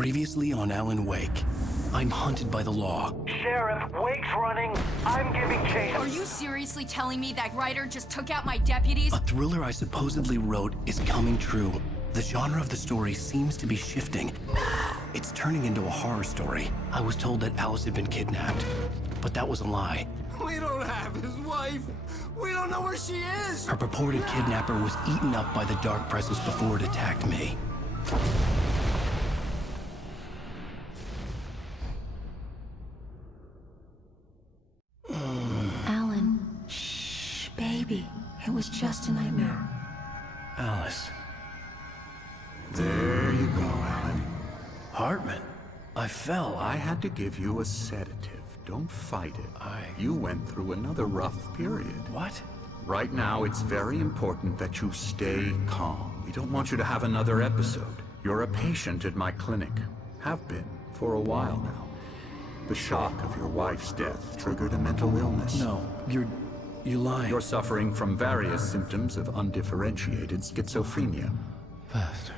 Previously on Alan Wake, I'm hunted by the law. Sheriff, Wake's running. I'm giving chase. Are you seriously telling me that writer just took out my deputies? A thriller I supposedly wrote is coming true. The genre of the story seems to be shifting. It's turning into a horror story. I was told that Alice had been kidnapped, but that was a lie. We don't have his wife. We don't know where she is. Her purported kidnapper was eaten up by the dark presence before it attacked me. Alan, shh, baby. It was just a nightmare. Alice. There you go, Alan. Hartman. I fell. I had to give you a sedative. Don't fight it. You went through another rough period. What? Right now, it's very important that you stay calm. We don't want you to have another episode. You're a patient at my clinic. Have been for a while now. The shock of your wife's death triggered a mental illness. No, you're lying. You're suffering from various symptoms of undifferentiated schizophrenia. Bastard.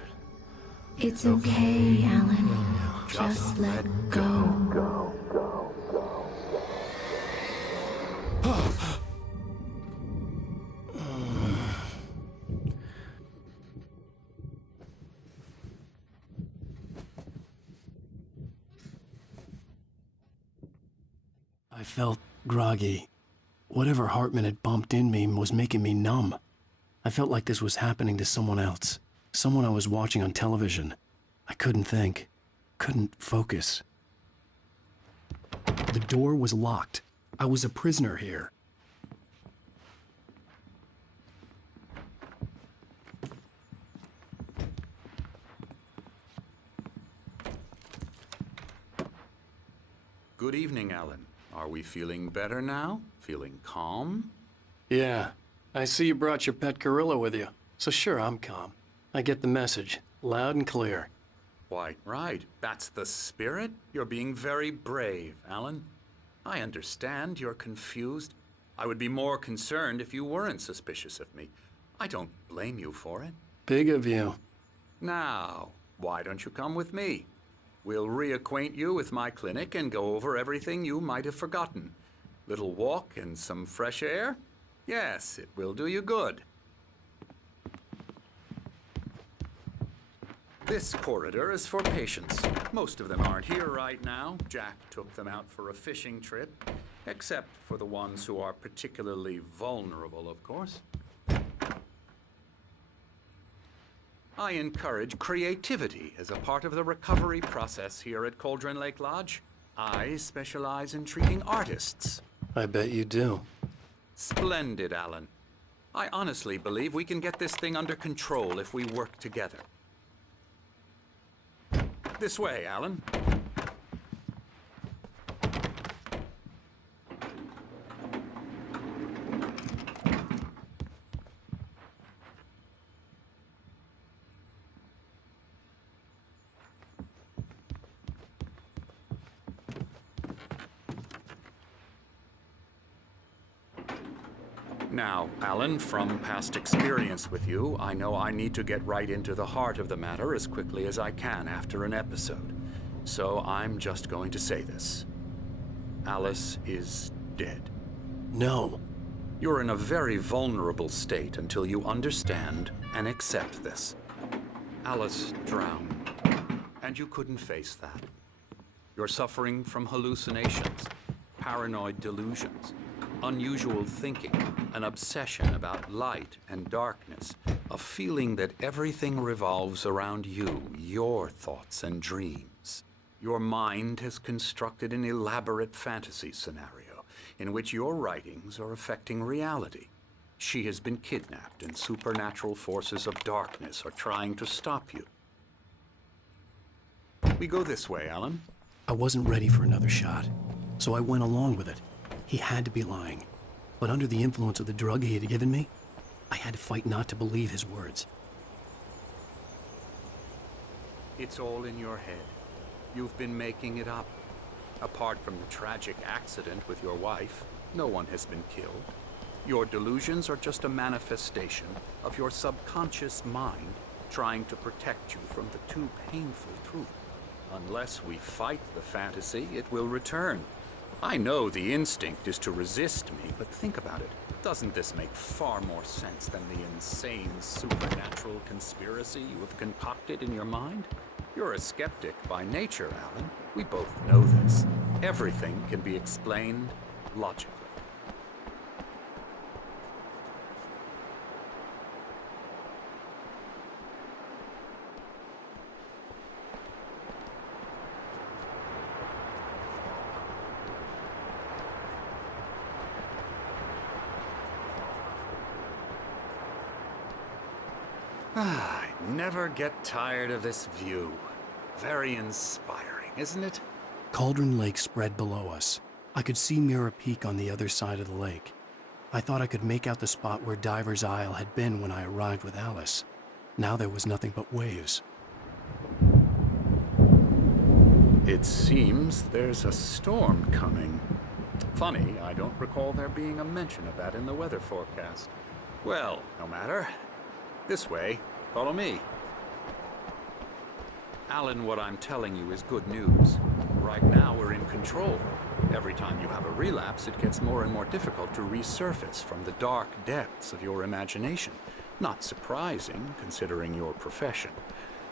It's okay, Alan. Just let go. I felt groggy. Whatever Hartman had bumped in me was making me numb. I felt like this was happening to someone else. Someone I was watching on television. I couldn't think. Couldn't focus. The door was locked. I was a prisoner here. Good evening, Alan. Are we feeling better now? Feeling calm? Yeah. I see you brought your pet gorilla with you. So sure, I'm calm. I get the message. Loud and clear. Quite right. That's the spirit. You're being very brave, Alan. I understand you're confused. I would be more concerned if you weren't suspicious of me. I don't blame you for it. Big of you. Now, why don't you come with me? We'll reacquaint you with my clinic and go over everything you might have forgotten. Little walk and some fresh air? Yes, it will do you good. This corridor is for patients. Most of them aren't here right now. Jack took them out for a fishing trip, except for the ones who are particularly vulnerable, of course. I encourage creativity as a part of the recovery process here at Cauldron Lake Lodge. I specialize in treating artists. I bet you do. Splendid, Alan. I honestly believe we can get this thing under control if we work together. This way, Alan. Now, Alan, from past experience with you, I know I need to get right into the heart of the matter as quickly as I can after an episode. So I'm just going to say this. Alice is dead. No. You're in a very vulnerable state until you understand and accept this. Alice drowned, and you couldn't face that. You're suffering from hallucinations, paranoid delusions, unusual thinking, an obsession about light and darkness, a feeling that everything revolves around you, your thoughts and dreams. Your mind has constructed an elaborate fantasy scenario in which your writings are affecting reality. She has been kidnapped and supernatural forces of darkness are trying to stop you. We go this way, Alan. I wasn't ready for another shot, so I went along with it. He had to be lying. But under the influence of the drug he had given me, I had to fight not to believe his words. It's all in your head. You've been making it up. Apart from the tragic accident with your wife, no one has been killed. Your delusions are just a manifestation of your subconscious mind trying to protect you from the too painful truth. Unless we fight the fantasy, it will return. I know the instinct is to resist me, but think about it. Doesn't this make far more sense than the insane supernatural conspiracy you have concocted in your mind? You're a skeptic by nature, Alan. We both know this. Everything can be explained logically. I never get tired of this view. Very inspiring, isn't it? Cauldron Lake spread below us. I could see Mirror Peak on the other side of the lake. I thought I could make out the spot where Diver's Isle had been when I arrived with Alice. Now there was nothing but waves. It seems there's a storm coming. Funny, I don't recall there being a mention of that in the weather forecast. Well, no matter. This way. Follow me. Alan, what I'm telling you is good news. Right now, we're in control. Every time you have a relapse, it gets more and more difficult to resurface from the dark depths of your imagination. Not surprising, considering your profession.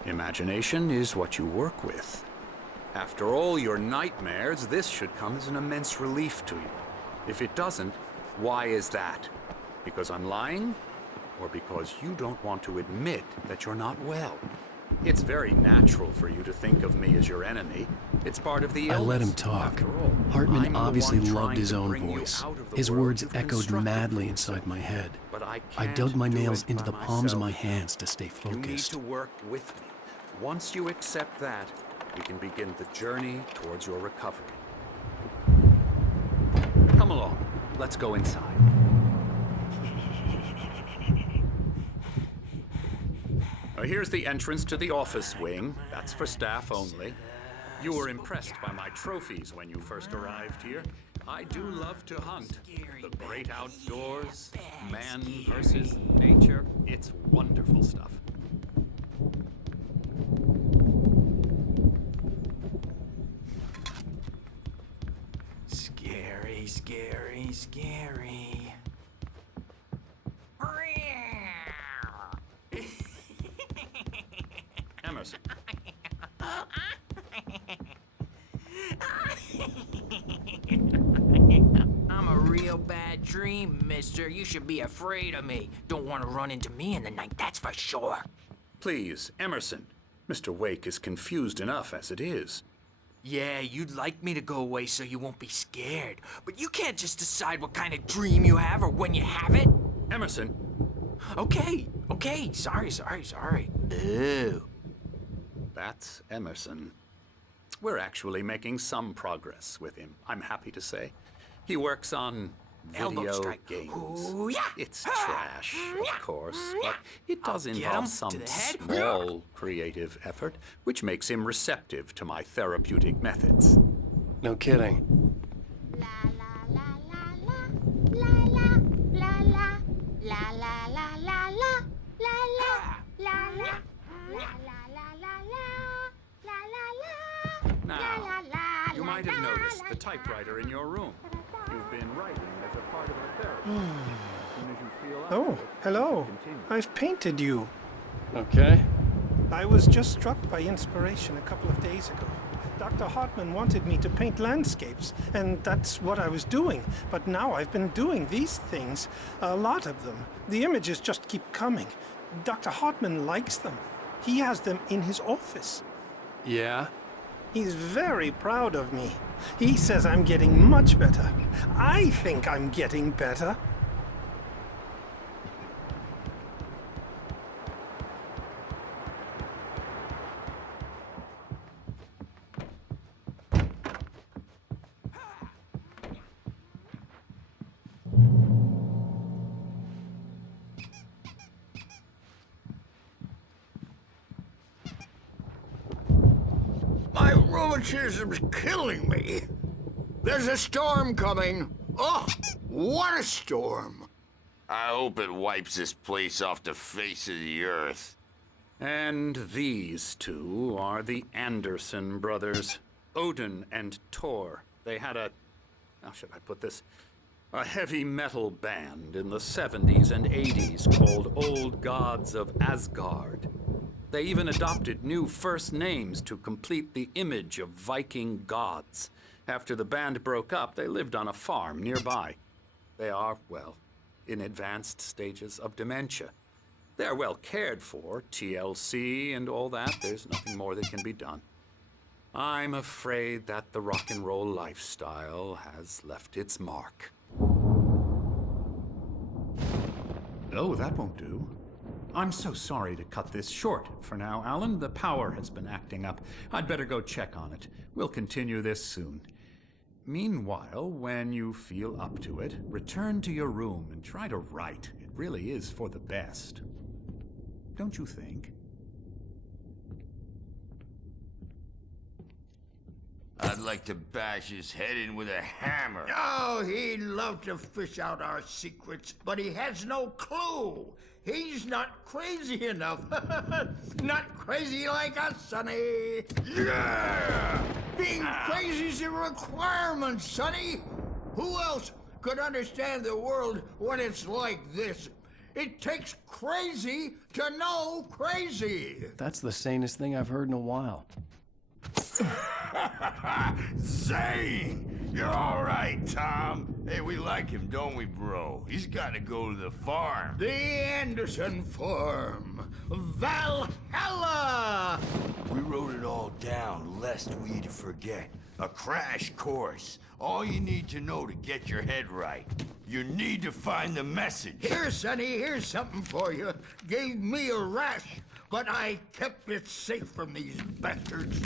Imagination is what you work with. After all your nightmares, this should come as an immense relief to you. If it doesn't, why is that? Because I'm lying? Or because you don't want to admit that you're not well? It's very natural for you to think of me as your enemy. It's part of the illness. I let him talk. After all, Hartman I'm the obviously one loved trying his to own bring you voice. out of the His world words you've echoed constructed madly for inside yourself. my head. But I I can't dug my do nails it into by the palms of my myself. hands to stay You need focused. to work with me. Once you accept that, we can begin the journey towards your recovery. Come along. Let's go inside. Here's the entrance to the office wing. That's for staff only. You were impressed by my trophies when you first arrived here. I do love to hunt. The great outdoors, man versus nature. It's wonderful stuff. Scary, scary, scary. Emerson. I'm a real bad dream, mister. You should be afraid of me. Don't want to run into me in the night, that's for sure. Please, Emerson. Mr. Wake is confused enough as it is. Yeah, you'd like me to go away so you won't be scared. But you can't just decide what kind of dream you have or when you have it. Emerson. Okay. Sorry. Boo. That's Emerson. We're actually making some progress with him, I'm happy to say. He works on Elbow video strike. games. Ooh, yeah. It's trash, of course, but it does I'll get involve him some to the head. small creative effort, which makes him receptive to my therapeutic methods. No kidding. La la la la la la la la la la la la la la la la la la la Now, you might have noticed the typewriter in your room. You've been writing as a part of our therapy. As soon as you feel up Oh, to it, hello. continue. I've painted you. Okay. I was just struck by inspiration a couple of days ago. Dr. Hartman wanted me to paint landscapes, and that's what I was doing. But now I've been doing these things, a lot of them. The images just keep coming. Dr. Hartman likes them. He has them in his office. Yeah? He's very proud of me. He says I'm getting much better. I think I'm getting better. My rheumatism's killing me. There's a storm coming. Oh, what a storm. I hope it wipes this place off the face of the earth. And these two are the Anderson brothers, Odin and Tor. They had how should I put this? A heavy metal band in the 70s and 80s called Old Gods of Asgard. They even adopted new first names to complete the image of Viking gods. After the band broke up, they lived on a farm nearby. They are, well, in advanced stages of dementia. They're well cared for, TLC and all that. There's nothing more that can be done. I'm afraid that the rock and roll lifestyle has left its mark. Oh, that won't do. I'm so sorry to cut this short for now, Alan. The power has been acting up. I'd better go check on it. We'll continue this soon. Meanwhile, when you feel up to it, return to your room and try to write. It really is for the best. Don't you think? I'd like to bash his head in with a hammer. Oh, he'd love to fish out our secrets, but he has no clue. He's not crazy enough. Not crazy like us, Sonny. Yeah! Being crazy's a requirement, Sonny. Who else could understand the world when it's like this? It takes crazy to know crazy. That's the sanest thing I've heard in a while. Zane! You're all right, Tom. Hey, we like him, don't we, bro? He's got to go to the farm. The Anderson farm. Valhalla! We wrote it all down, lest we forget. A crash course. All you need to know to get your head right. You need to find the message. Here, Sonny, here's something for you. Gave me a rash, but I kept it safe from these bastards.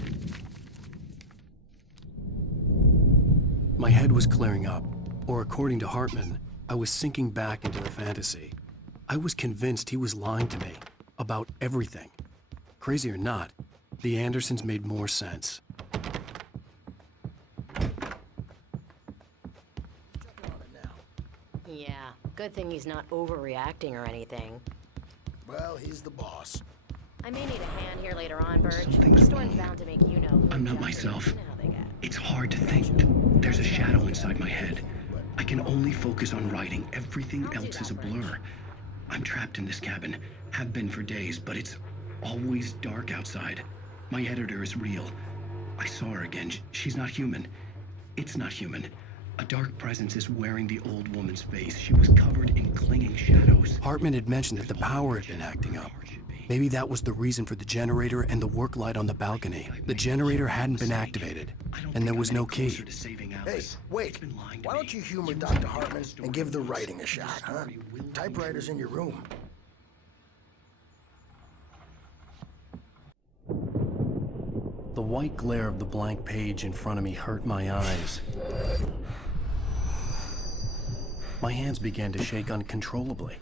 My head was clearing up, or according to Hartman, I was sinking back into the fantasy. I was convinced he was lying to me about everything. Crazy or not, the Andersons made more sense. Yeah, good thing he's not overreacting or anything. Well, he's the boss. I may need a hand here later on, Birch. Something's The storm's wrong. bound to make you know who I'm not exactly- myself. You know how they get. It's hard to think. There's a shadow inside my head. I can only focus on writing. Everything else is a blur. I'm trapped in this cabin. Have been for days, but it's always dark outside. My editor is real. I saw her again. She's not human. It's not human. A dark presence is wearing the old woman's face. She was covered in clinging shadows. Hartman had mentioned that the power had been acting up. Maybe that was the reason for the generator and the work light on the balcony. The generator hadn't been activated, and there was no key. Hey, wait. Why don't you humor Dr. Hartman and give the writing a shot, huh? Typewriter's in your room. The white glare of the blank page in front of me hurt my eyes. My hands began to shake uncontrollably.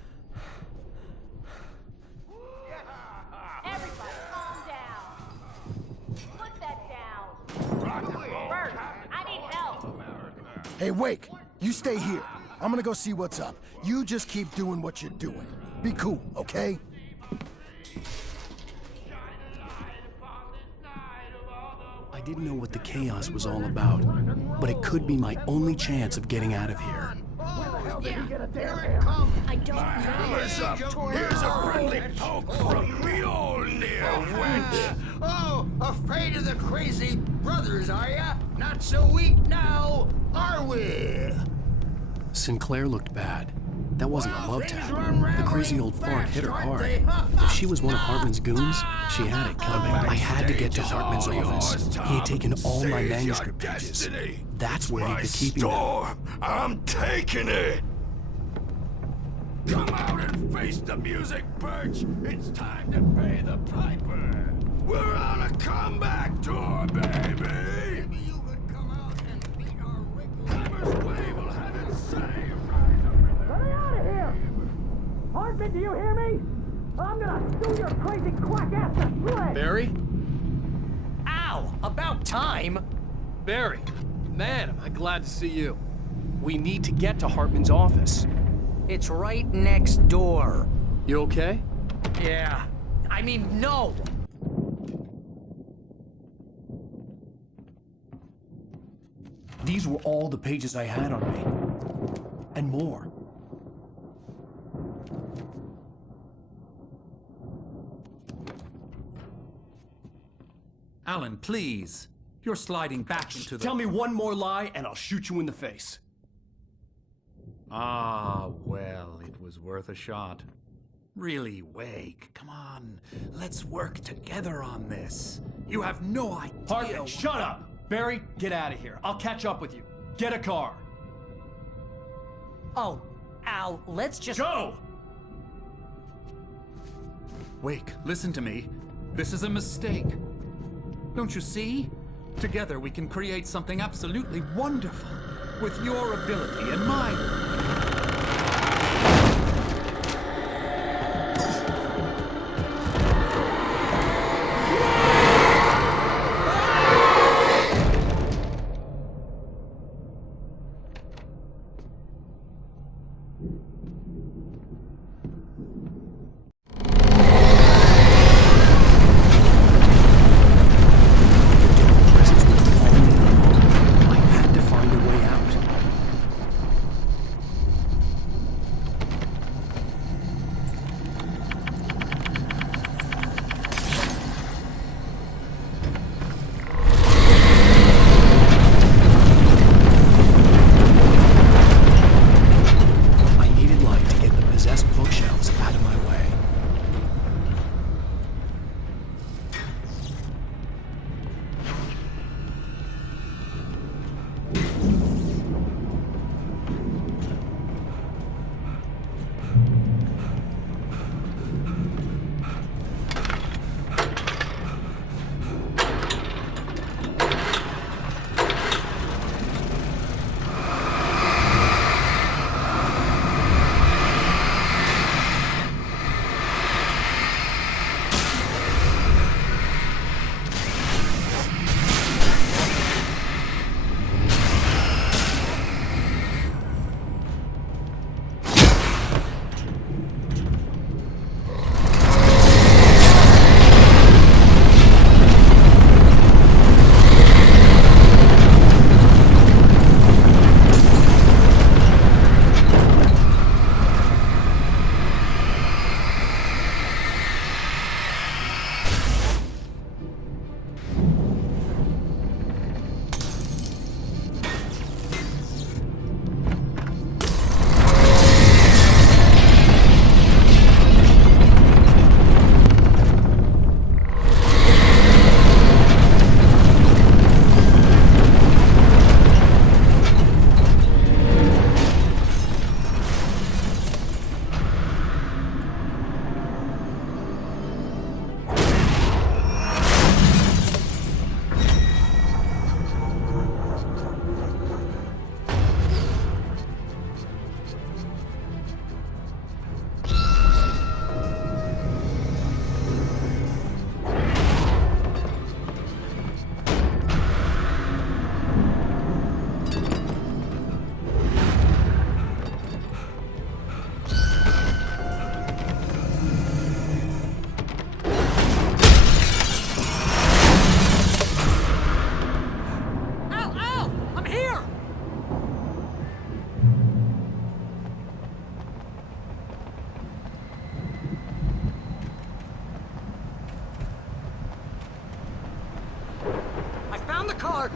Everybody, calm down. Put that down. Bert, I need help. Hey, Wake, you stay here. I'm gonna go see what's up. You just keep doing what you're doing. Be cool, okay? I didn't know what the chaos was all about, but it could be my only chance of getting out of here. Here it comes. I don't know. What's up? Here's a friendly poke from Mjolnir, wench. Oh, afraid of the crazy brothers, are ya? Not so weak now, are we? Sinclair looked bad. That wasn't a love Things tap. are unraveling The crazy old fart fast, hit her aren't hard. they? If she was one of Hartman's goons, she had it coming. I had to get to Hartman's office. He had taken all my manuscript pages. That's where he'd be keeping them. Storm. I'm taking it. Come out and face the music, Birch. It's time to pay the piper. We're on a comeback tour, baby. Maybe you could come out and beat our wrinkles. Hammer's Way will have it say. Let me out of here! Hartman, do you hear me? I'm gonna sue your crazy quack ass to shreds! Barry? Ow! About time! Barry, man, am I glad to see you. We need to get to Hartman's office. It's right next door. You okay? Yeah. I mean, no! These were all the pages I had on me. And more. Alan, please. You're sliding back into the... Tell me one more lie and I'll shoot you in the face. Ah, well, it was worth a shot. Really, Wake, come on. Let's work together on this. You have no idea... Hartman, shut up! Barry, get out of here. I'll catch up with you. Get a car. Oh, Al, let's just... Go! Wake, listen to me. This is a mistake. Don't you see? Together we can create something absolutely wonderful. With your ability and mine.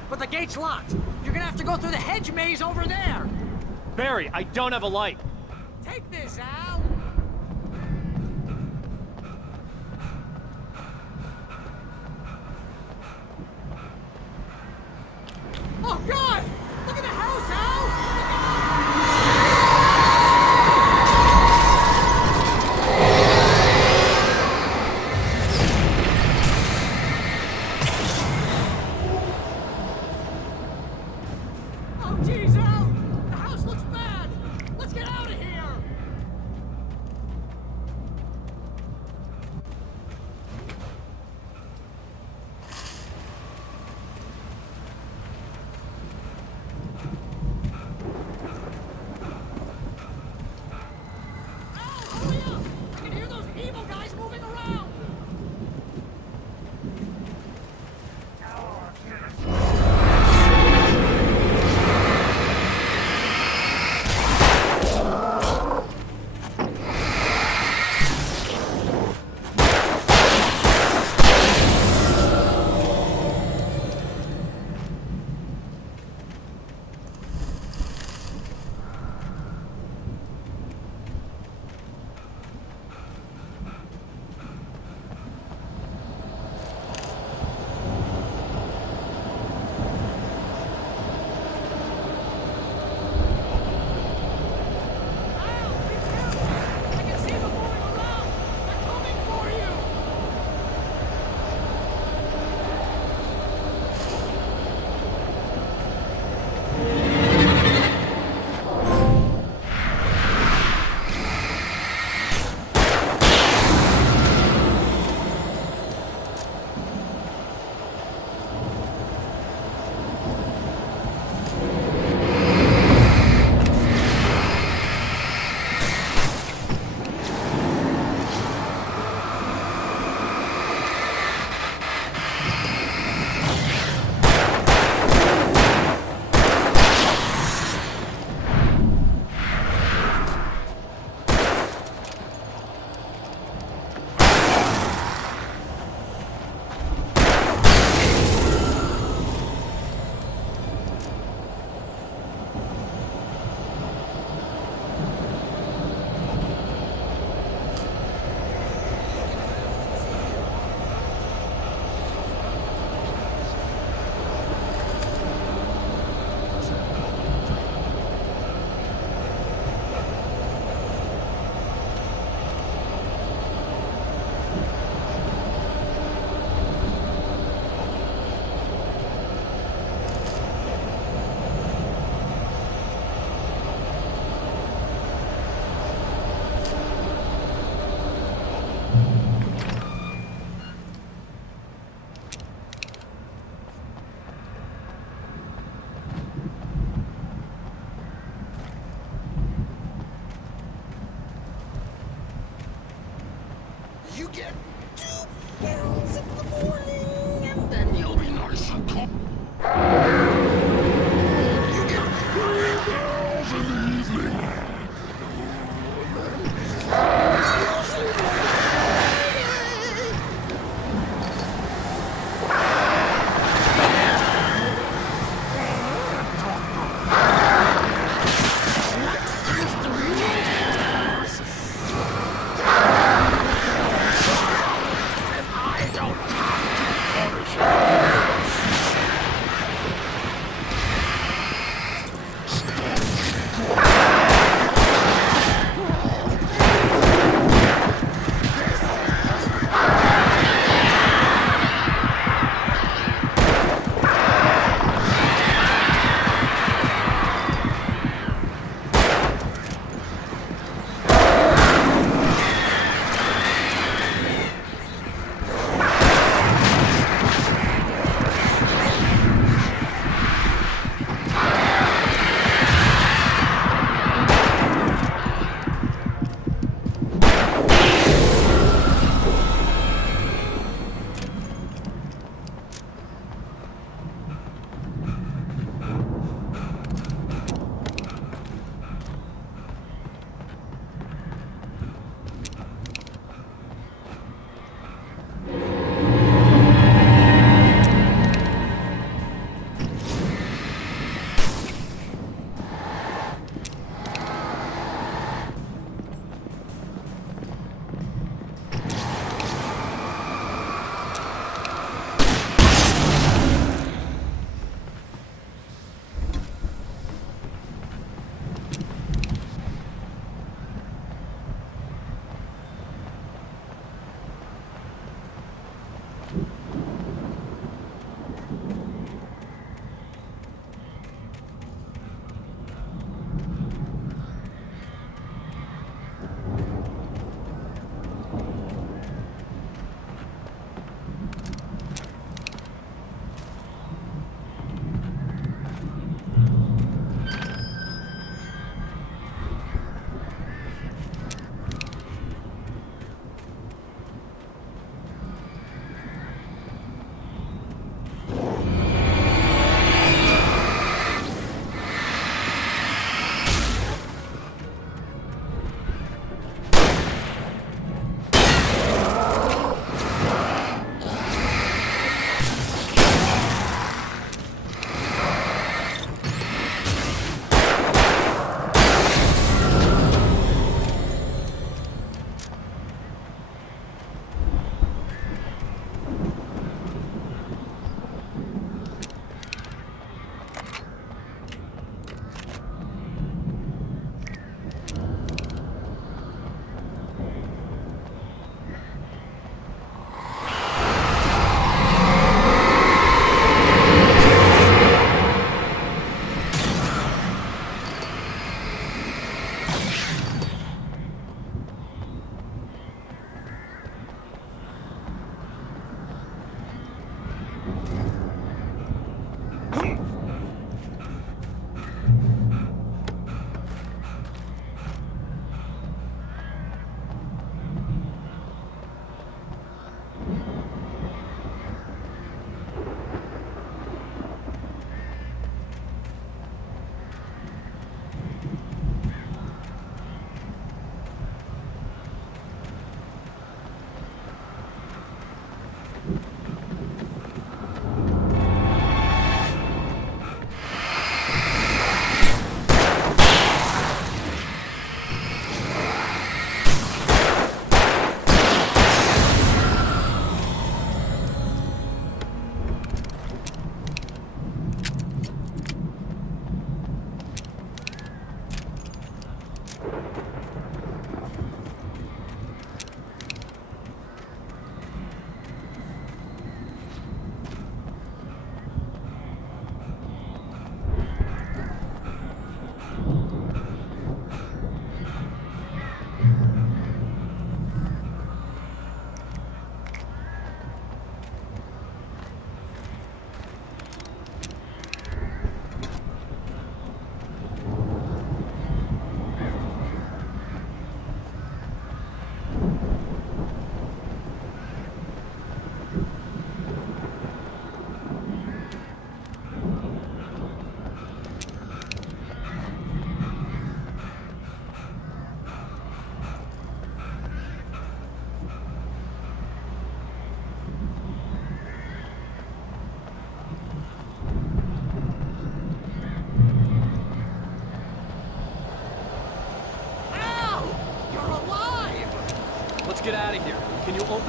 but the gate's locked. You're gonna have to go through the hedge maze over there. Barry, I don't have a light. Take this, Al. Oh, God! Look at the house, Al! You get 3 girls in the evening.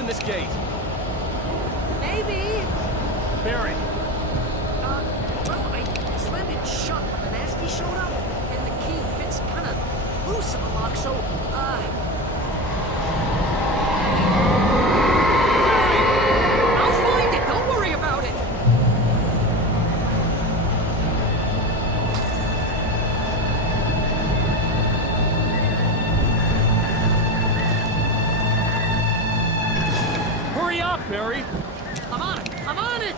this gate. Maybe. Barry. Well, I slammed it shut when the nasty showed up, and the key fits kind of loose in the lock, so, I'll find it, don't worry about it! Hurry up, Barry. I'm on it! I'm on it!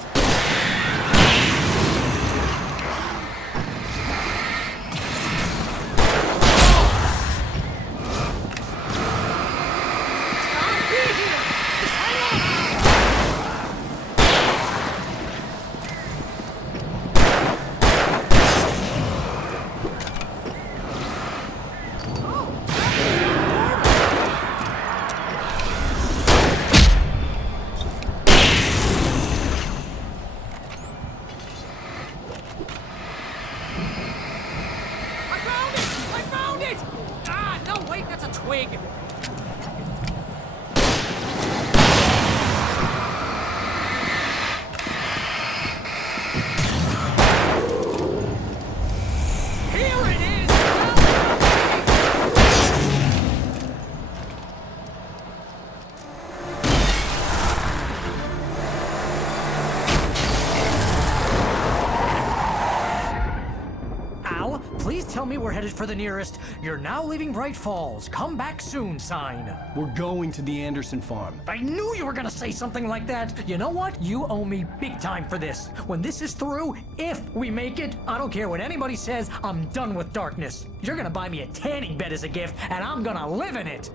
Please tell me we're headed for the nearest "You're now leaving Bright Falls. Come back soon" sign. We're going to the Anderson farm. I knew you were gonna say something like that. You know what? You owe me big time for this. When this is through, if we make it, I don't care what anybody says, I'm done with darkness. You're gonna buy me a tanning bed as a gift, and I'm gonna live in it.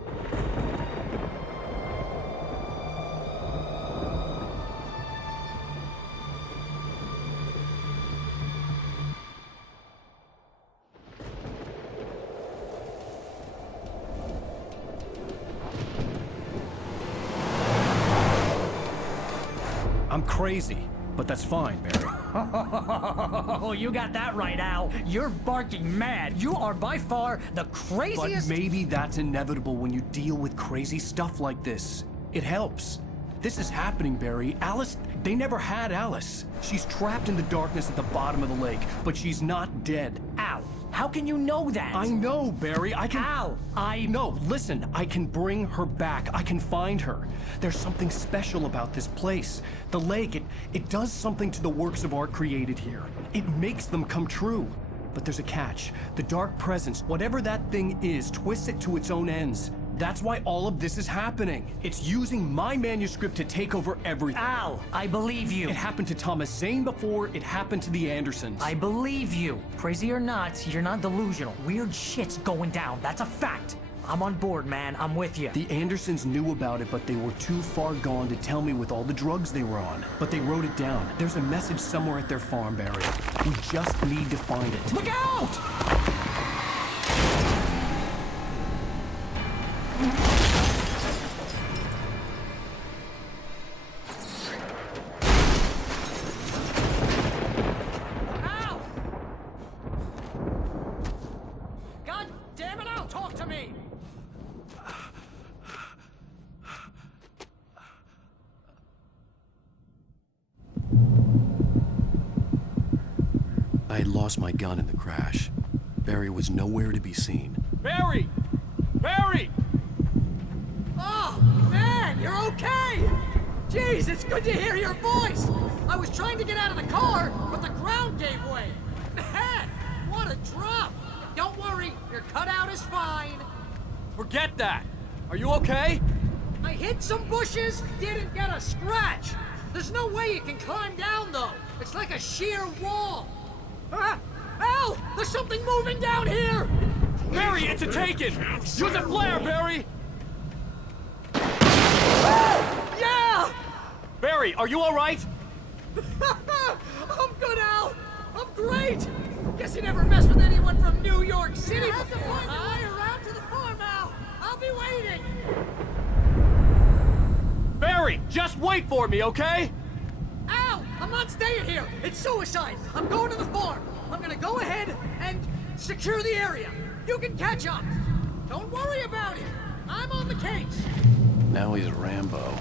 I'm crazy, but that's fine, Barry. Oh, you got that right, Al. You're barking mad. You are by far the craziest— But maybe that's inevitable when you deal with crazy stuff like this. It helps. This is happening, Barry. Alice, they never had Alice. She's trapped in the darkness at the bottom of the lake, but she's not dead. Al, how can you know that? I know, Barry. I can— Al, No, listen. I can bring her back. I can find her. There's something special about this place. The lake, it does something to the works of art created here. It makes them come true. But there's a catch. The dark presence, whatever that thing is, twists it to its own ends. That's why all of this is happening. It's using my manuscript to take over everything. Al, I believe you. It happened to Thomas Zane before, it happened to the Andersons. I believe you. Crazy or not, you're not delusional. Weird shit's going down. That's a fact. I'm on board, man. I'm with you. The Andersons knew about it, but they were too far gone to tell me with all the drugs they were on. But they wrote it down. There's a message somewhere at their farm, Barry. We just need to find it. Look out! I had lost my gun in the crash. Barry was nowhere to be seen. Barry! Barry! Oh, man, you're okay! Jeez, it's good to hear your voice! I was trying to get out of the car, but the ground gave way. Man, what a drop! Don't worry, your cutout is fine. Forget that! Are you okay? I hit some bushes, didn't get a scratch. There's no way you can climb down, though. It's like a sheer wall. Al! There's something moving down here! Barry, it's a taken! Use a flare, Barry! Yeah! Barry, are you alright? I'm good, Al! I'm great! Guess you never messed with anyone from New York City before, huh? Around to the farm, Al! I'll be waiting! Barry, just wait for me, okay? Al! I'm not staying here! It's suicide! I'm going to the farm! I'm gonna go ahead and secure the area. You can catch up. Don't worry about it. I'm on the case. Now he's Rambo.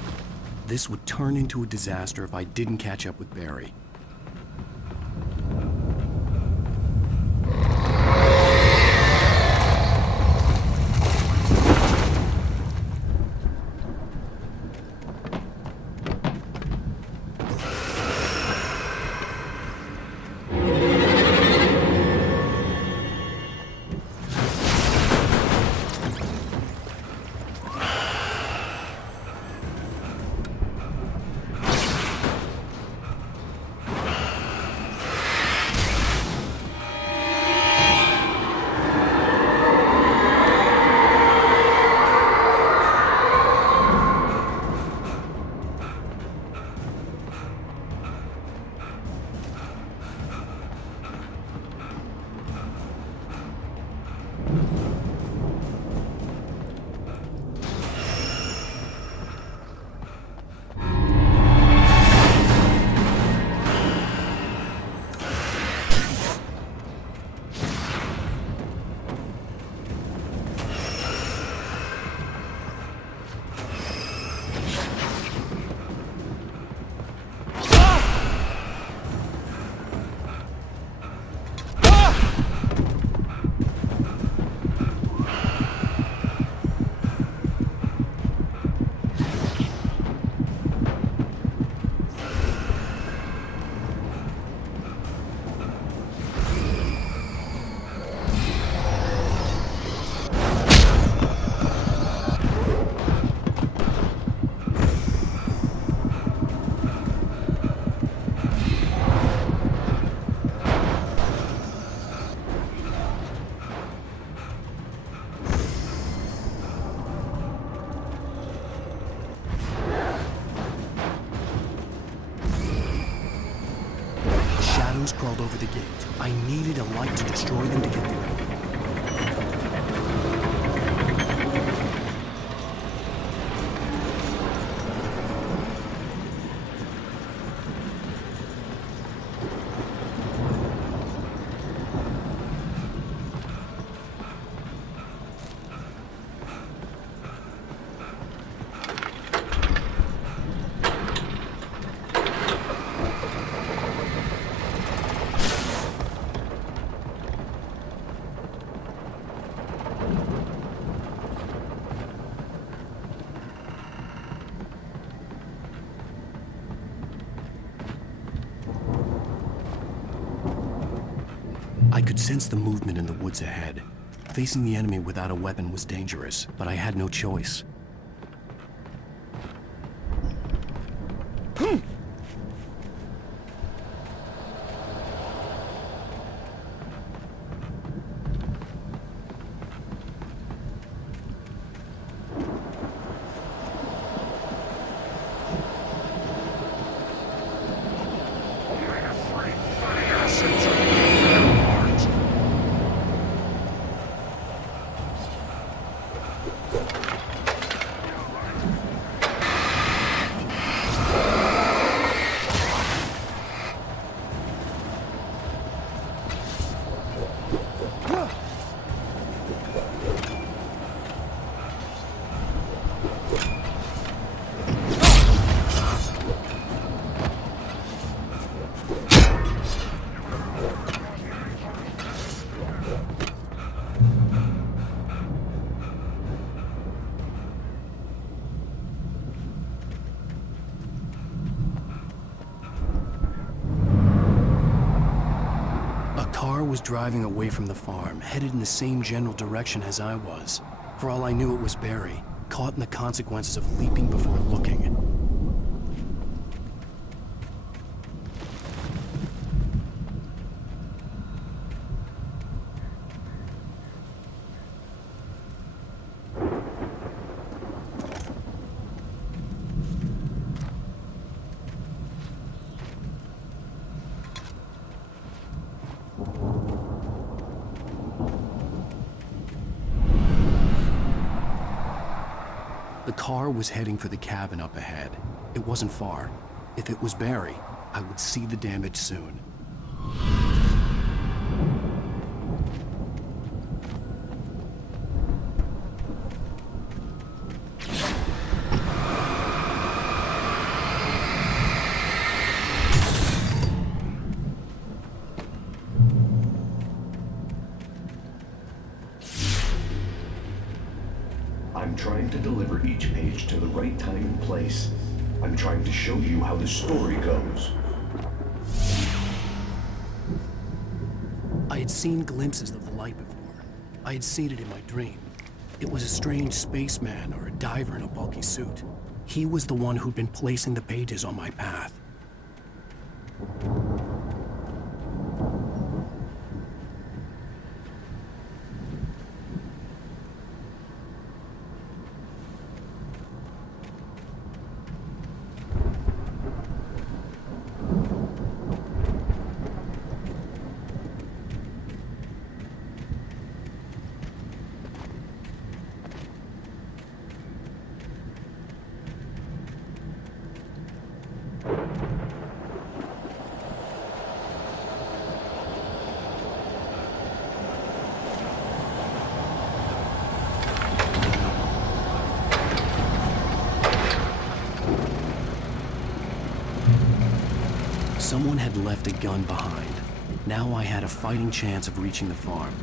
This would turn into a disaster if I didn't catch up with Barry. Crawled over the gate. I needed a light to destroy them to get through. I could sense the movement in the woods ahead. Facing the enemy without a weapon was dangerous, but I had no choice. Was driving away from the farm, headed in the same general direction as I was. For all I knew, it was Barry, caught in the consequences of leaping before looking. The car was heading for the cabin up ahead. It wasn't far. If it was Barry, I would see the damage soon. I'm trying to deliver each page to the right time and place. I'm trying to show you how the story goes. I had seen glimpses of the light before. I had seen it in my dream. It was a strange spaceman or a diver in a bulky suit. He was the one who'd been placing the pages on my path. Someone had left a gun behind. Now I had a fighting chance of reaching the farm.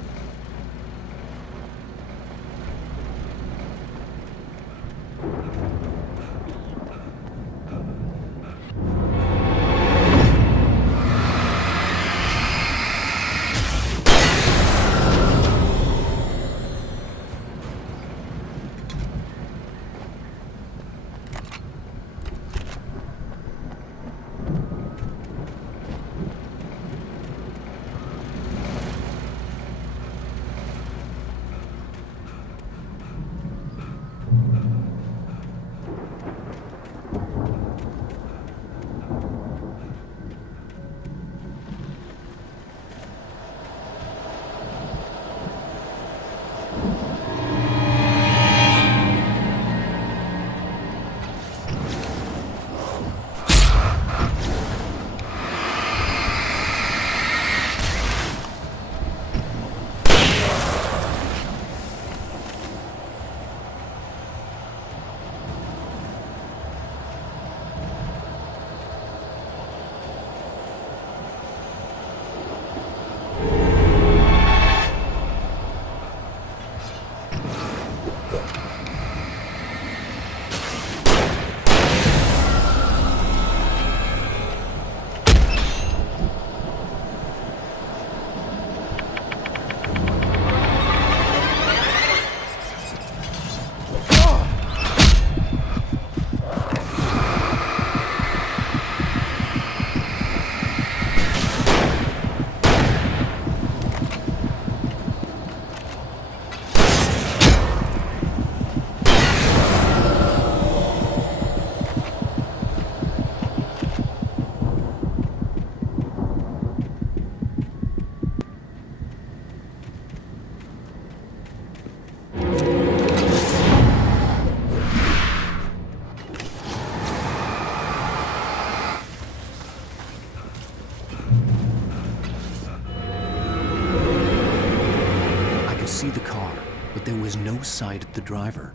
See the car, but there was no sight of the driver.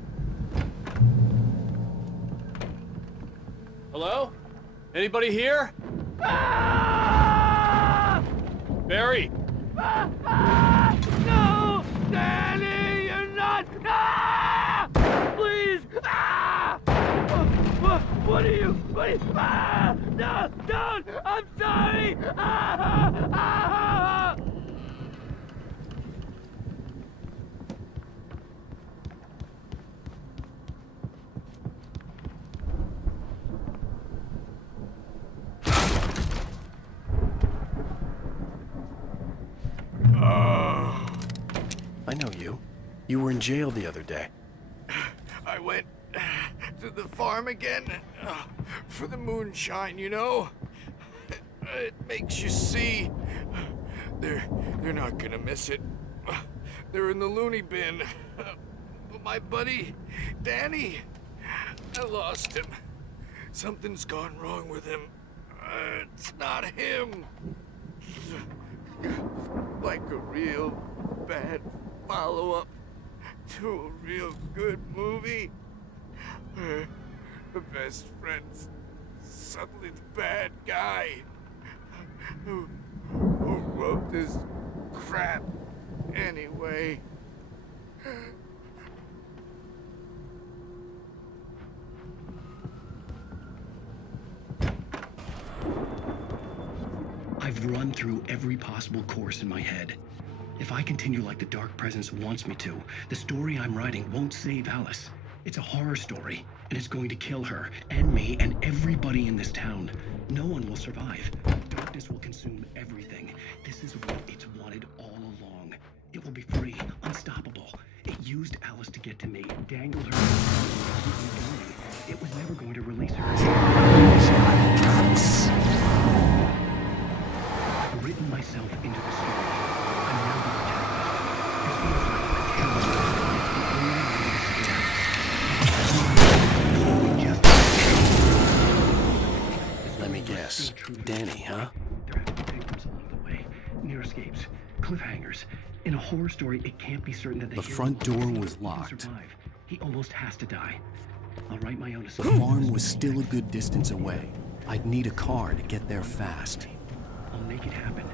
Hello? Anybody here? Barry! No! Danny, you're not! Please! What are you? No! Don't! I'm sorry! I know you. You were in jail the other day. I went to the farm again for the moonshine, you know? It makes you see. They're not gonna miss it. They're in the loony bin. But my buddy, Danny, I lost him. Something's gone wrong with him. It's not him. Like a real bad follow-up to a real good movie. The best friend's suddenly the bad guy who wrote this crap anyway. I've run through every possible course in my head. If I continue like the Dark Presence wants me to, the story I'm writing won't save Alice. It's a horror story, and it's going to kill her, and me, and everybody in this town. No one will survive. Darkness will consume everything. This is what it's wanted all along. It will be free, unstoppable. It used Alice to get to me, dangled her. It was never going to release her. I've written myself into the story. I'm now the protagonist. This feels like a Let me guess. Danny, huh? There have to be victims along the way. Near escapes. Cliffhangers. In a horror story, it can't be certain that the front door was locked. He almost has to die. I'll write my own. The farm was still a good distance away. I'd need a car to get there fast. I'll make it happen.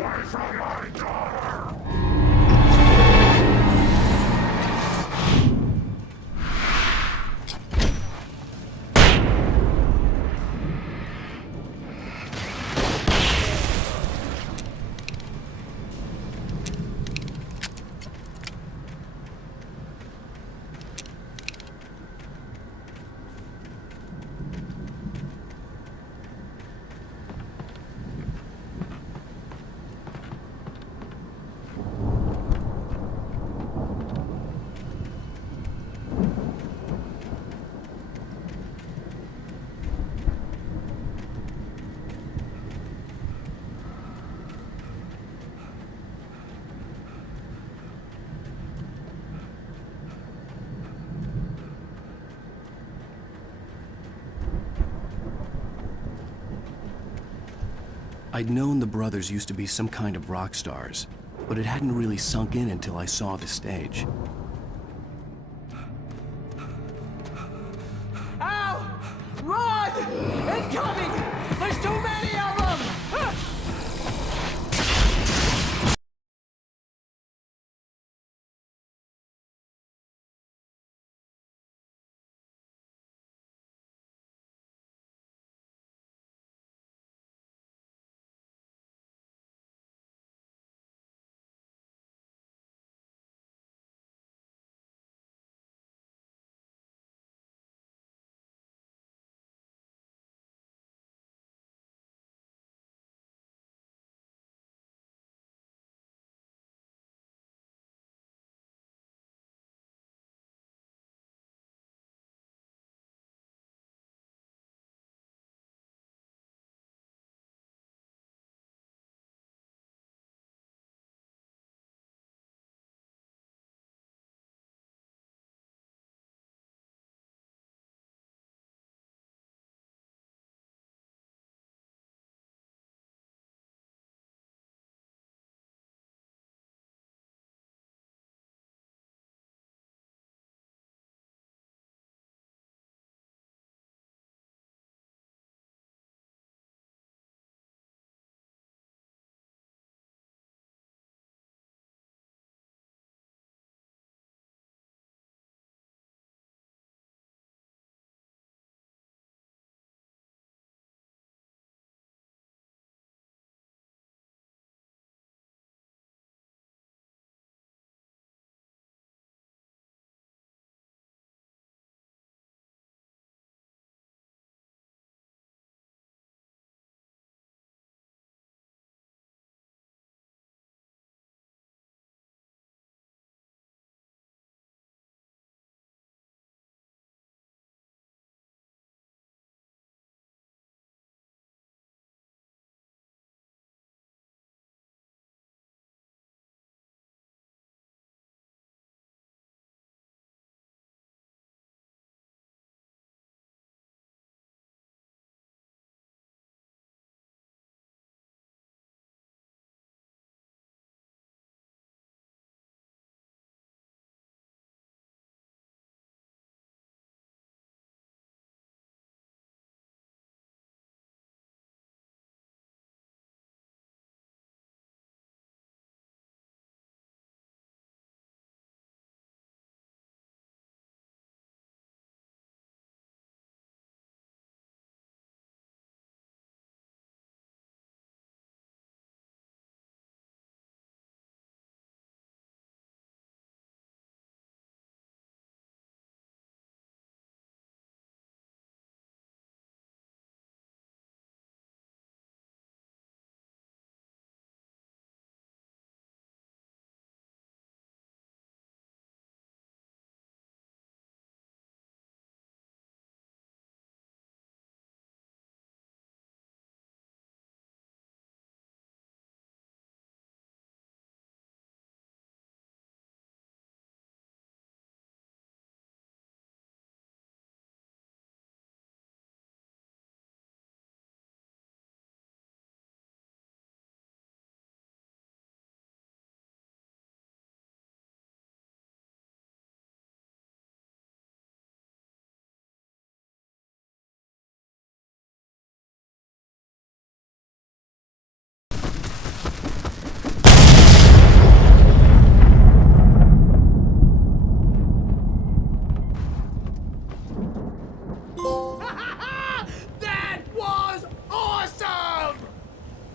away from my daughter! I'd known the brothers used to be some kind of rock stars, but it hadn't really sunk in until I saw the stage. Ow! Run! Incoming! There's too many of them!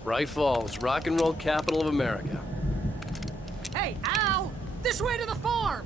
Bright Falls, rock and roll capital of America. Hey, Al! This way to the farm!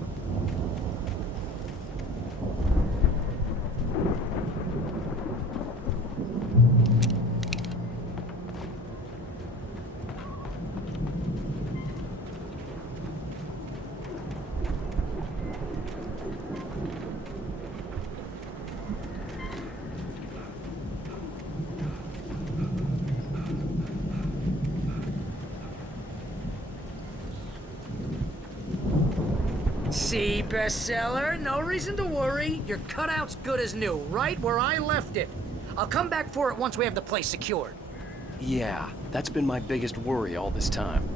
See, bestseller? No reason to worry. Your cutout's good as new, right where I left it. I'll come back for it once we have the place secured. Yeah, that's been my biggest worry all this time.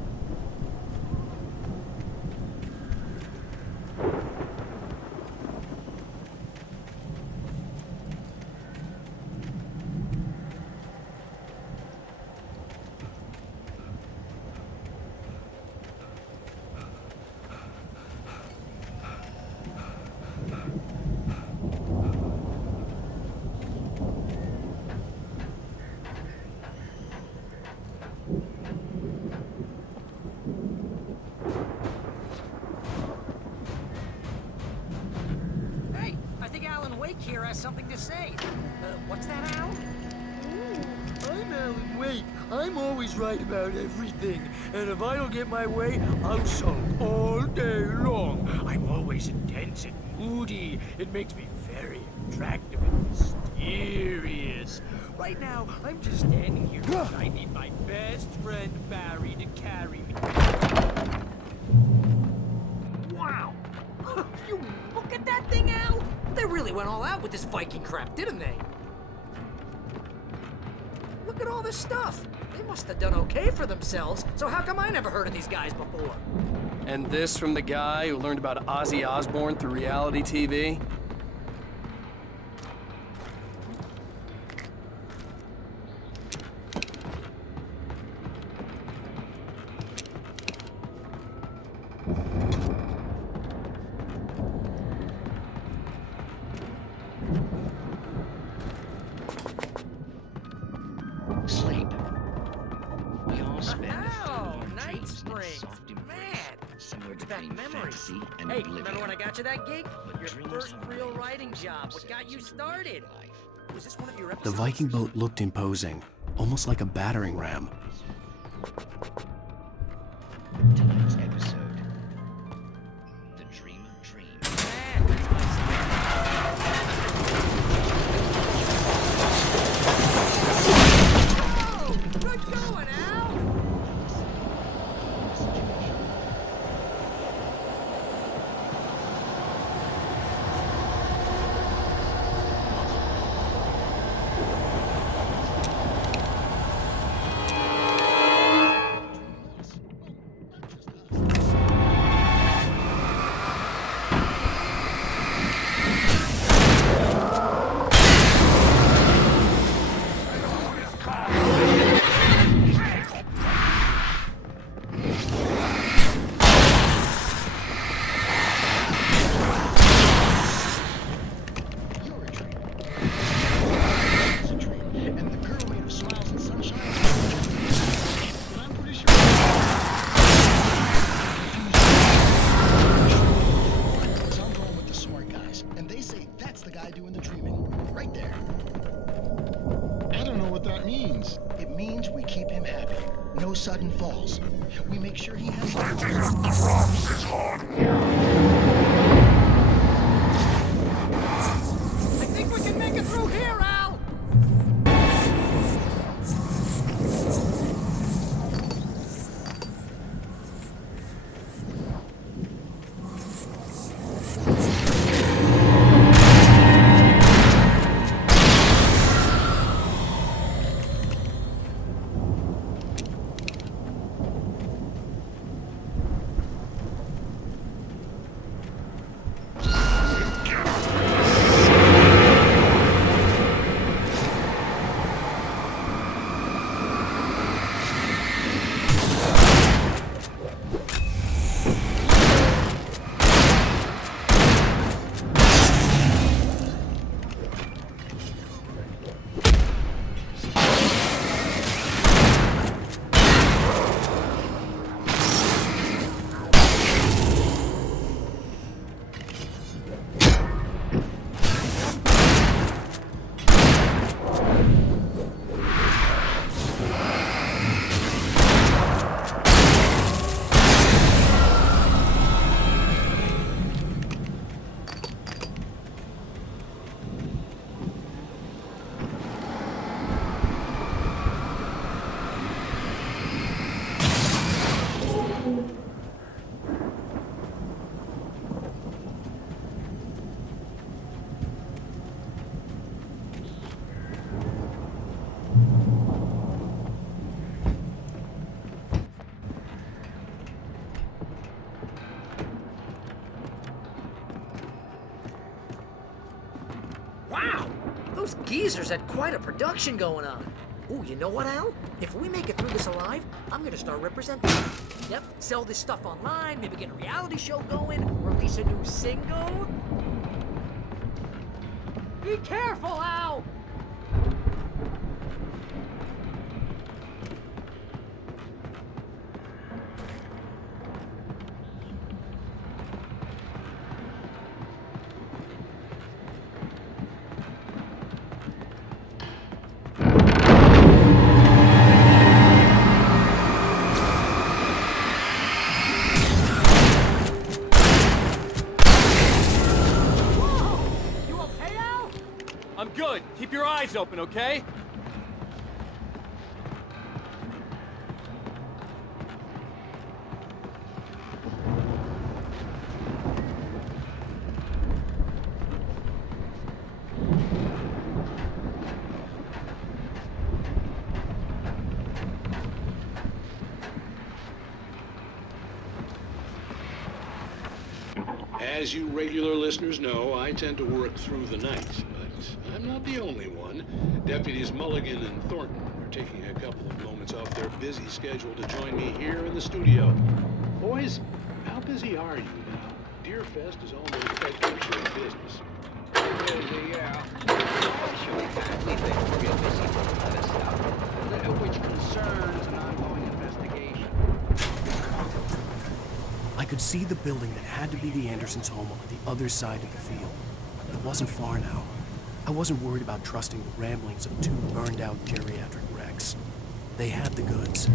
Hey, I think Alan Wake here has something to say. What's that, Al? I'm Alan Wake. I'm always right about everything. And if I don't get my way, I'll sulk all day long. I'm always intense and moody. It makes me very attractive and mysterious. Right now, I'm just standing here because I need my best friend Barry to carry me. Wow! You look at that thing, Al! They really went all out with this Viking crap, didn't they? Look at all this stuff. They must have done okay for themselves, so how come I never heard of these guys before? And this from the guy who learned about Ozzy Osbourne through reality TV? Sleep. We all spend a few Oh, of our night dreams in springs. soft Man, embrace, somewhere brings back between memories. fantasy and Hey, oblivion. remember when I got you that gig? Your dreams first have real ways writing of job. What got you themselves in started? life. Was this one of your The episodes? Viking boat looked imposing, almost like a battering ram. Tonight's episode, The Dream of Dreams. Man, that's my style. Oh, good going, Al! No sudden falls. We make sure he has... I think we can make it through here, Al! Wow! Those geezers had quite a production going on. Ooh, you know what, Al? If we make it through this alive, I'm gonna start representing. Yep, sell this stuff online, maybe get a reality show going, release a new single. Be careful, Al! I'm good. Keep your eyes open, okay? As you regular listeners know, I tend to work through the night, but I'm not the only one. Deputies Mulligan and Thornton are taking a couple of moments off their busy schedule to join me here in the studio. Boys, how busy are you now? Deerfest is almost at tertiary business. Busy, yeah. Actually, we've been real busy with other stuff, which concerns an ongoing investigation. I could see the building that had to be the Andersons' home on the other side of the field. It wasn't far now. I wasn't worried about trusting the ramblings of two burned-out geriatric wrecks. They had the goods.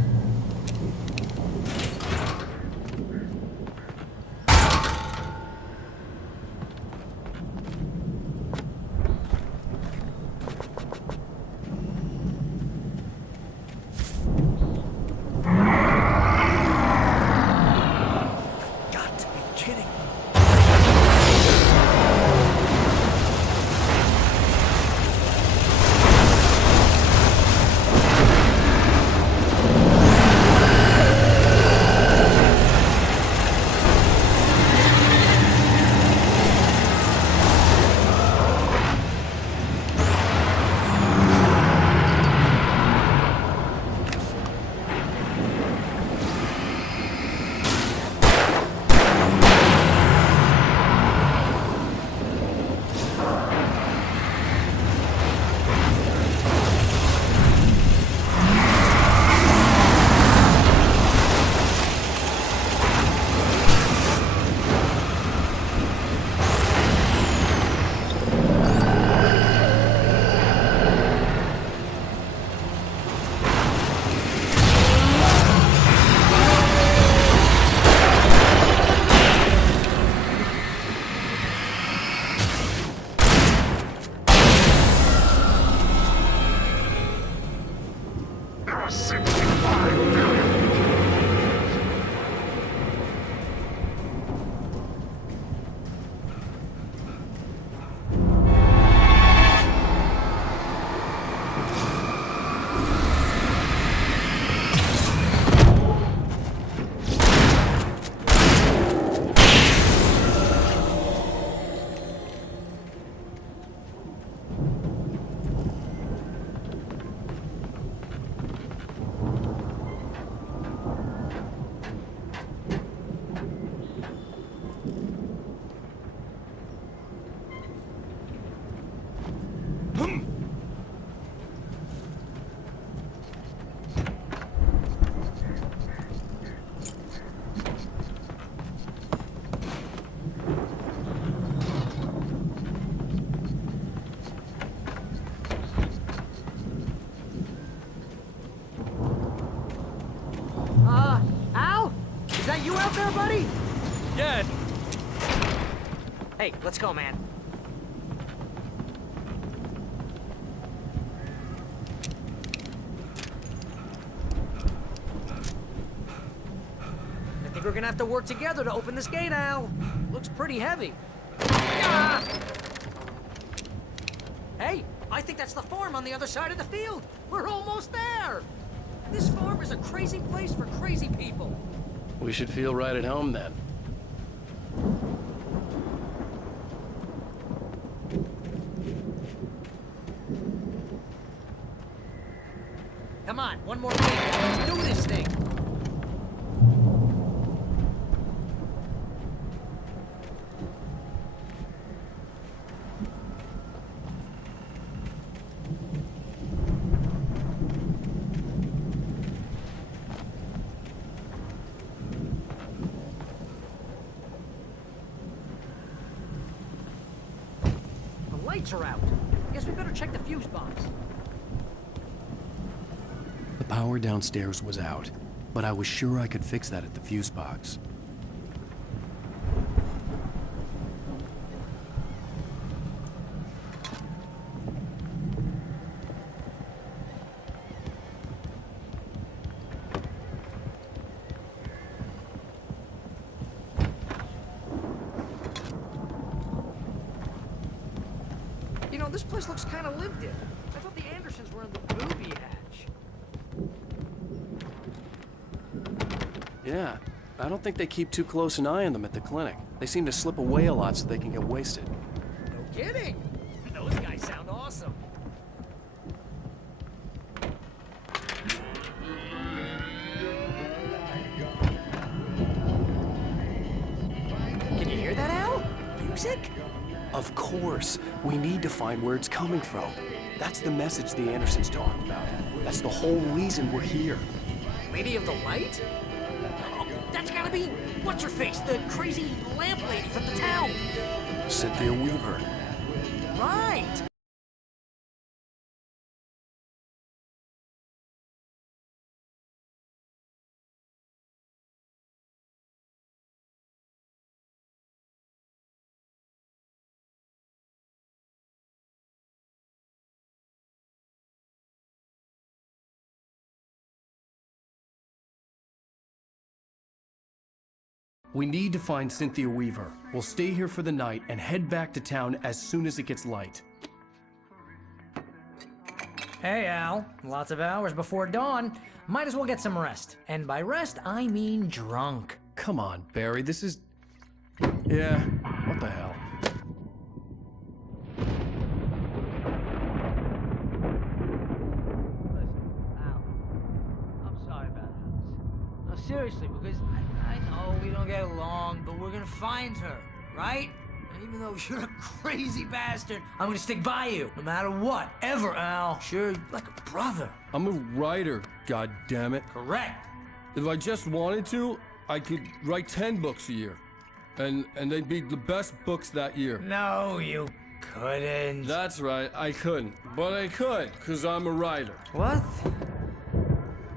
Al? Is that you out there, buddy? Yeah. Hey, let's go, man. I think we're gonna have to work together to open this gate, Al. Looks pretty heavy. Ah! Hey, I think that's the farm on the other side of the field. We're almost there. This farm is a crazy place for crazy people. We should feel right at home then. Come on, one more thing. Let's do this thing. The lights are out. Guess we better check the fuse box. The power downstairs was out, but I was sure I could fix that at the fuse box. You know, this place looks kind of lived in. I thought the Andersons were in the booby hatch. Yeah, I don't think they keep too close an eye on them at the clinic. They seem to slip away a lot so they can get wasted. No kidding. Those guys sound awesome. Can you hear that, Al? Music? Of course. We need to find where it's coming from. That's the message the Andersons talked about. That's the whole reason we're here. Lady of the Light? Oh, that's gotta be what's-her-face, the crazy lamp lady from the town. Cynthia Weaver. Right. We need to find Cynthia Weaver. We'll stay here for the night and head back to town as soon as it gets light. Hey, Al. Lots of hours before dawn. Might as well get some rest. And by rest, I mean drunk. Come on, Barry, this is... Yeah, what the hell? I'm sorry about this. No, seriously, because I know we don't get along, but we're gonna find her, right? And even though you're a crazy bastard, I'm gonna stick by you, no matter what, ever, Al. Sure, like a brother. I'm a writer, goddammit. Correct. If I just wanted to, I could write 10 books a year. And they'd be the best books that year. No, you couldn't. That's right, I couldn't. But I could, because I'm a writer. What?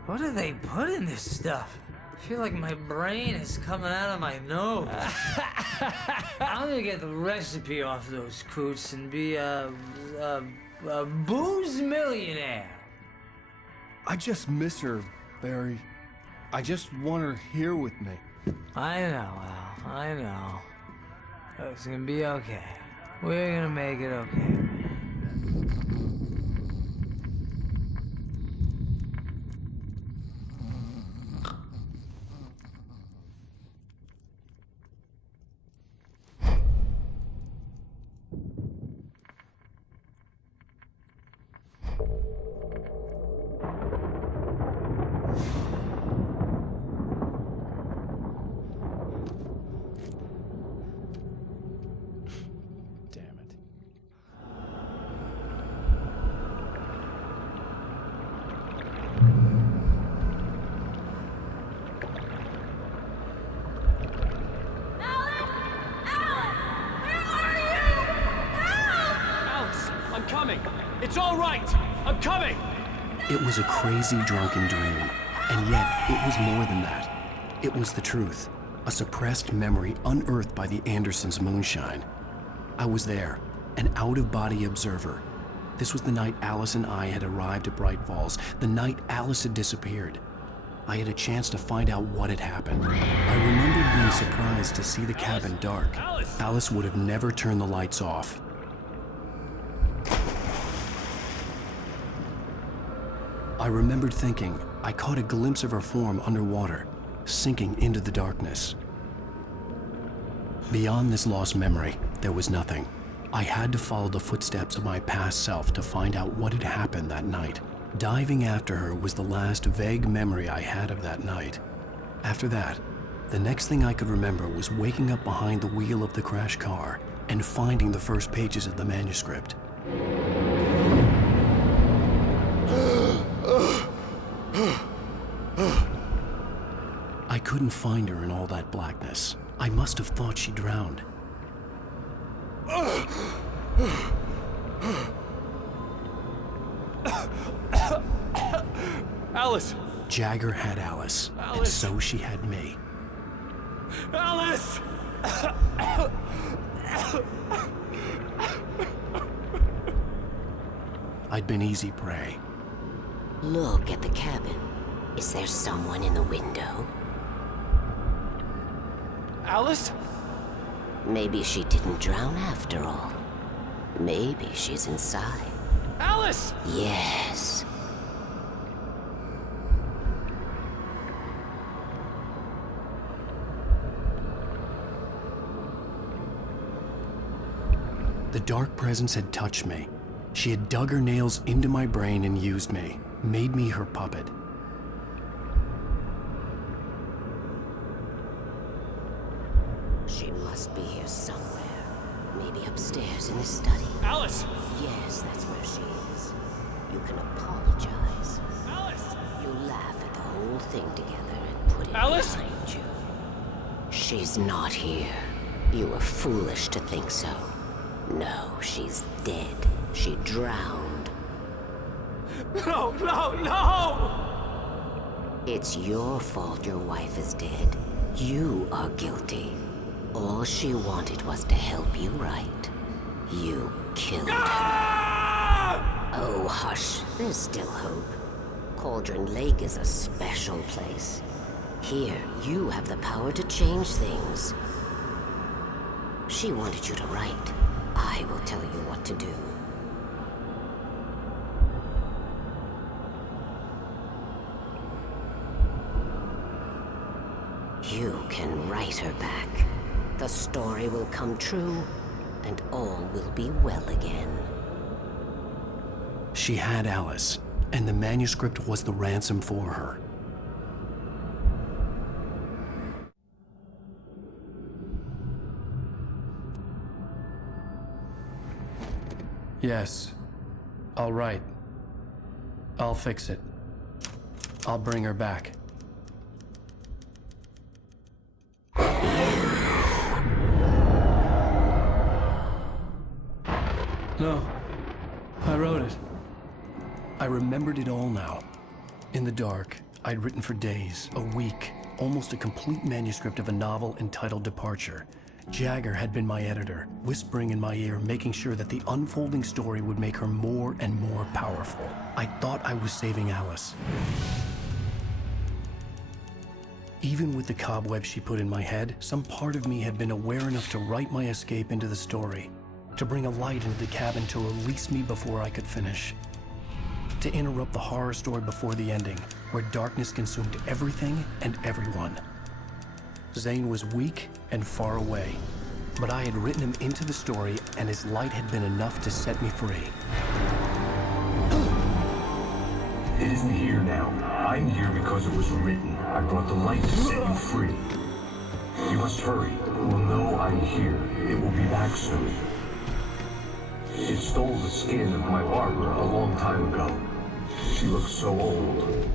What do they put in this stuff? I feel like my brain is coming out of my nose. I'm gonna get the recipe off those coots and be a booze millionaire. I just miss her, Barry. I just want her here with me. I know, Al. I know. It's gonna be okay. We're gonna make it okay. It's all right! I'm coming! It was a crazy, drunken dream. And yet, it was more than that. It was the truth. A suppressed memory unearthed by the Andersons' moonshine. I was there, an out-of-body observer. This was the night Alice and I had arrived at Bright Falls, the night Alice had disappeared. I had a chance to find out what had happened. I remembered being surprised to see the cabin dark. Alice would have never turned the lights off. I remembered thinking I caught a glimpse of her form underwater, sinking into the darkness. Beyond this lost memory, there was nothing. I had to follow the footsteps of my past self to find out what had happened that night. Diving after her was the last vague memory I had of that night. After that, the next thing I could remember was waking up behind the wheel of the crashed car and finding the first pages of the manuscript. I couldn't find her in all that blackness. I must have thought she drowned. Alice! Jagger had Alice, and so she had me. Alice! I'd been easy prey. Look at the cabin. Is there someone in the window? Alice? Maybe she didn't drown after all. Maybe she's inside. Alice! Yes. The dark presence had touched me. She had dug her nails into my brain and used me, made me her puppet. She must be here somewhere. Maybe upstairs in the study. Alice! Yes, that's where she is. You can apologize. Alice! You laugh at the whole thing together and put it behind you. She's not here. You were foolish to think so. No, she's dead. She drowned. No, no, no! It's your fault your wife is dead. You are guilty. All she wanted was to help you right. You killed her. Oh, hush. There's still hope. Cauldron Lake is a special place. Here, you have the power to change things. She wanted you to write. I will tell you what to do. You can write her back. The story will come true, and all will be well again. She had Alice, and the manuscript was the ransom for her. Yes. I'll write. I'll fix it. I'll bring her back. No. I wrote it. I remembered it all now. In the dark, I'd written for days, a week, almost a complete manuscript of a novel entitled Departure. Jagger had been my editor, whispering in my ear, making sure that the unfolding story would make her more and more powerful. I thought I was saving Alice. Even with the cobwebs she put in my head, some part of me had been aware enough to write my escape into the story, to bring a light into the cabin to release me before I could finish, to interrupt the horror story before the ending, where darkness consumed everything and everyone. Zane was weak and far away, but I had written him into the story, and his light had been enough to set me free. It isn't here now. I'm here because it was written. I brought the light to set you free. You must hurry. It will know I'm here. It will be back soon. It stole the skin of my barber a long time ago. She looks so old.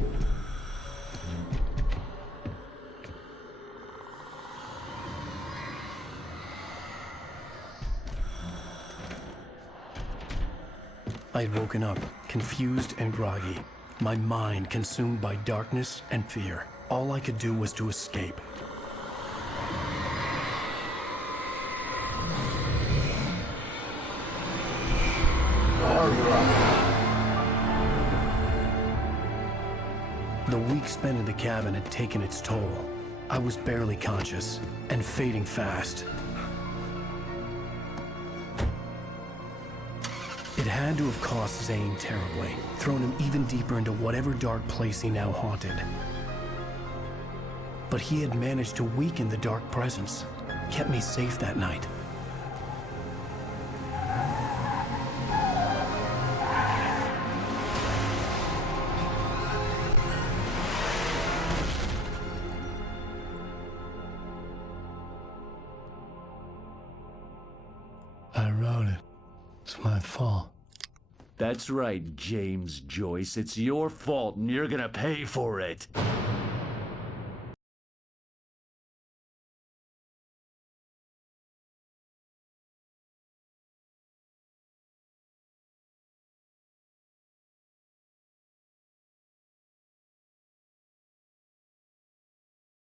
I had woken up, confused and groggy, my mind consumed by darkness and fear. All I could do was to escape. The week spent in the cabin had taken its toll. I was barely conscious and fading fast. It had to have cost Zane terribly, thrown him even deeper into whatever dark place he now haunted. But he had managed to weaken the dark presence, kept me safe that night. my fault. That's right, James Joyce. It's your fault, and you're gonna pay for it.